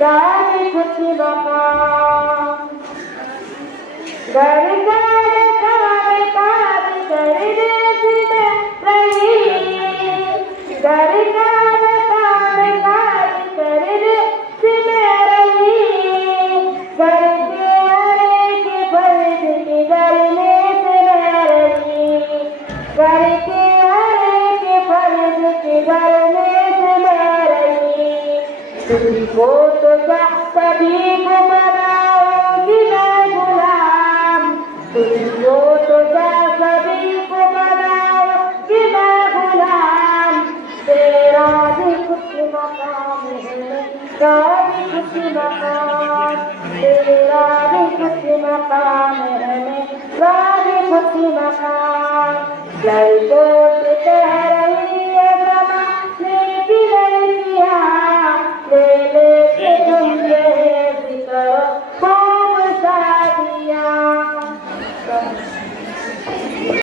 सारी कुछ मकाम घर घर कार कार कर देश में रही घर घर कार कार कर देश में रही घर के हर एक फर्द के घर में से रही घर के हर एक फर्द के घर में से रही तुझको तो सभी को बनाओगी मैं गुलाम तुझको तो सभी को बनाओगी मैं गुलाम तेरा भी कुछ मकाम है तेरा भी कुछ मकाम तेरा भी कुछ मकाम है मेरा भी कुछ मकाम लड़कों से कह रही है जमाने की लड़कियां ले ले तुम ये भी करो खूब शादियां